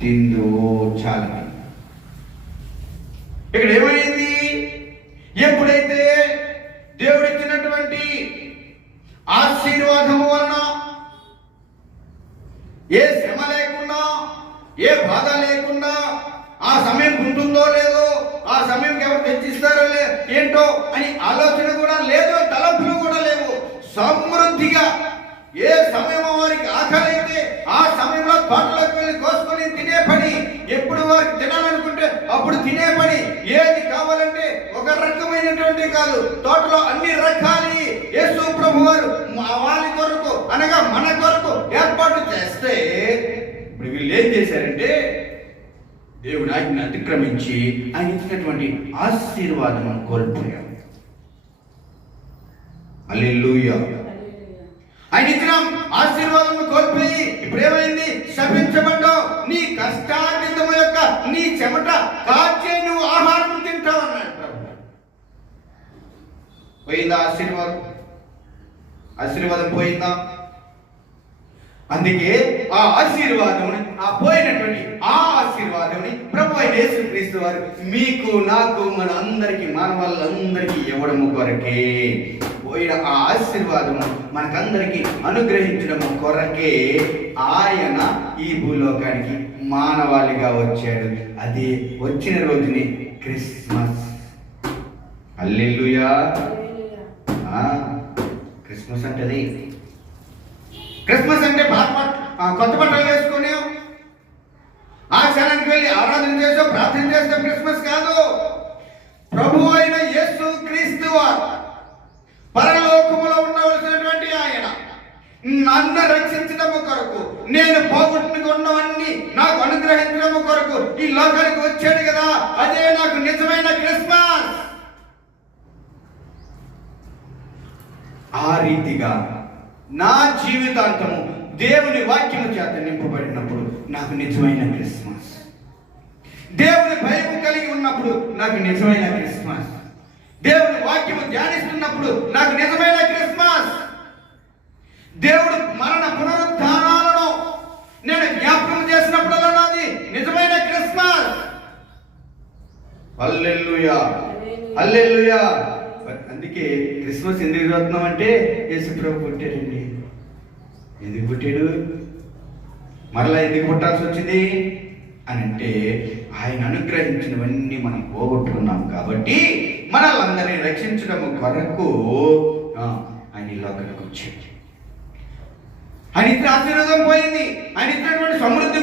తిందువో చాలని. ఇక్కడ ఏమైంది? ఎప్పుడైతే దేవుడు ఇచ్చినటువంటి ఆశీర్వాదము వలన ఏ శ్రమ లేకుండా, ఏ బాధ లేకుండా, ఆ సమయం ఉంటుందో లేదో, ఆ సమయంకి ఎవరు తెచ్చిస్తారో ఏంటో అని ఆలోచన కూడా లేదు, తలంపులు కూడా లేవు. సమృద్ధిగా ఏ సమయం వారికి ఆకలి అయితే ఆ సమయంలో తోటలోకి వెళ్ళి కోసుకొని తినే పని, ఎప్పుడు వారికి తినాలనుకుంటే అప్పుడు తినే పని. ఏది కావాలంటే ఒక రకమైనటువంటి కాదు, తోటలో అన్ని రకాలు యేసు ప్రభు వారు వాళ్ళ కొరకు అనగా మన కొరకు ఏర్పాటు చేస్తే, ఇప్పుడు వీళ్ళు ఏం చేశారంటే దేవుని ఆజ్ఞను అతిక్రమించి ఆయన ఇచ్చినటువంటి ఆశీర్వాదం కోల్పోయారు. హల్లెలూయా. ఆయన ఇచ్చిన ఆశీర్వాదం కోల్పోయి ఇప్పుడు ఏమైంది? శపించబడ్డావు. నీ కష్టార్జితము యొక్క నీ చెమట కాచే నువ్వు ఆహారం తింటావు అన్నాడు ప్రభు. పోయిందా ఆశీర్వాదం? ఆశీర్వాదం పోయిందా? అందుకే ఆ ఆశీర్వాదం, ఆ పోయినటువంటి ఆ ఆశీర్వాదం ప్రభు అయిన యేసుక్రీస్తు వారు మీకు, నాకు, మన అందరికి, మానవాళ్ళందరికీ ఇవ్వడము కొరకే, పోయిన ఆ ఆశీర్వాదం మనకందరికి అనుగ్రహించడం కొరకే ఆయన ఈ భూలోకానికి మానవాళిగా వచ్చాడు. అది వచ్చిన రోజుని క్రిస్మస్. హల్లెలూయా. క్రిస్మస్ అంటే క్రిస్మస్ అంటే కొత్త బట్టలు వేసుకుని ఆచారానికి వెళ్ళి ఆరాధన చేసో ప్రార్థన చేస్తే క్రిస్మస్ కాదు. ప్రభు అయిన యేసు క్రీస్తు వారు పరలోకములో ఉండవలసినటువంటి ఆయన నన్ను రక్షించడము కొరకు, నేను పోగొట్టుకున్నవన్నీ నాకు అనుగ్రహించడము కొరకు ఈ లోకానికి వచ్చాడు కదా, అదే నాకు నిజమైన క్రిస్మస్. ఆ రీతిగా నా జీవితాంతము దేవుని వాక్యము చేత నింపబడినప్పుడు నాకు నిజమైన క్రిస్మస్. దేవుని భయం కలిగి ఉన్నప్పుడు నాకు నిజమైన క్రిస్మస్. దేవుని వాక్యము ధ్యానిస్తున్నప్పుడు నాకు నిజమైన క్రిస్మస్. దేవుడు మరణ పునరుద్ధానాలను నేను జ్ఞాపకం చేసినప్పుడల్లా నాది నిజమైన క్రిస్మస్. హల్లెలూయా, హల్లెలూయా. అందుకే క్రిస్మస్ ఎందుకు చదువుతున్నాం అంటే యేసు ప్రభు పుట్టాడండి. ఎందుకు పుట్టాడు, మరలా ఎందుకు పుట్టాల్సి వచ్చింది అని అంటే ఆయన అనుగ్రహించినవన్నీ మనం పోగొట్టుకున్నాం కాబట్టి మనల్ని రక్షించడం కొరకు ఆయన ఈ లోకానికి వచ్చాడు. ఆయన ఇచ్చిన ఆశీర్వాదం పోయింది, ఆయన ఇచ్చినటువంటి సమృద్ధి